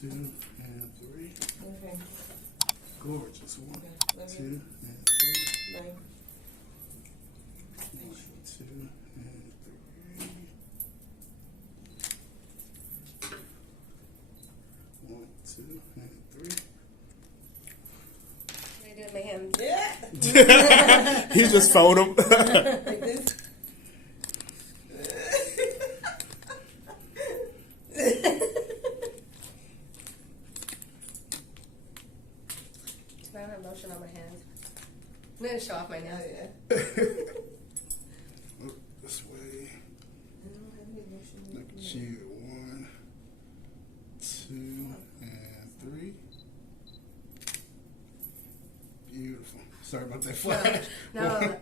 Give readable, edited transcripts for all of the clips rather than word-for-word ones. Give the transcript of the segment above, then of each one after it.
2, and 3. Okay. Gorgeous. 1, Okay. 2, and 3. Bye. 1, 2, and 3. 1, 2, and 3. What do I do with my hands? Yeah. He just fold them. Like this. I don't have lotion on my hands. I'm gonna show off my nails. Look this way. Look at you. 1, 2, and 3. Beautiful. Sorry about that flash. No,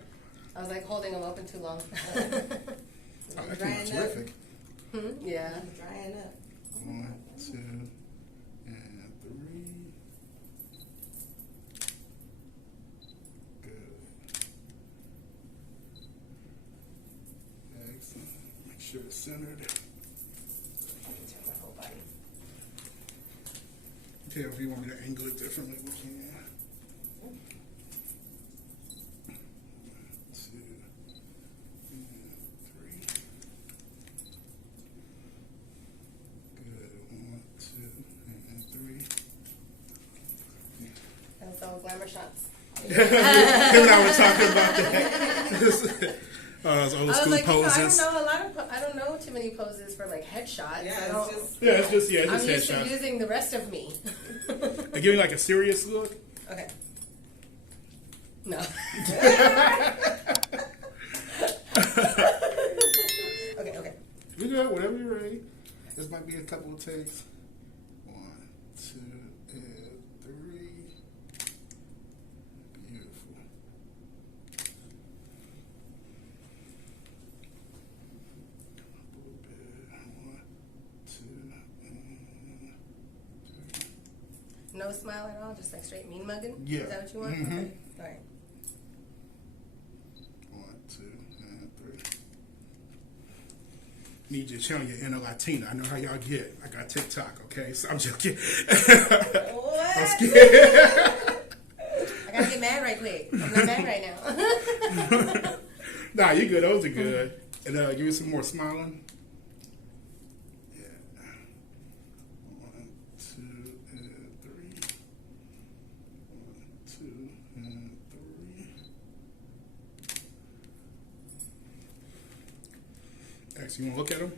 I was like holding them open too long. Oh, that came out terrific. Yeah. Drying up. 1, 2, and 3. Good. Excellent. Make sure it's centered. Turn my whole body. Okay, if you want me to angle it differently, we can. 1, 2, and 3. Good. 1, 2, and 3. Those old glamour shots. Him and I were talking about that. Those old I was school like, poses. I don't know too many poses for like headshots. Yeah, I don't, it's just I'm used to headshots. using the rest of me. They give you like a serious look. Okay. No. Okay. You good? Whenever you're ready. This might be a couple of takes. 1, 2, and 3. Beautiful. A little bit. 1, 2, and 3. No smile at all, just like straight mean mugging? Yeah. Is that what you want? Mhm. Okay. All right. 1, 2, and 3. Need you to channel your inner Latina. I know how y'all get. I got TikTok, okay? So I'm joking. What? I'm scared. I gotta get mad right quick. I'm not mad right now. Nah, you good. Those are good. And give me some more smiling. Yeah. 1, 2, and 3. 1, 2, and 3. Actually, you want to look at them?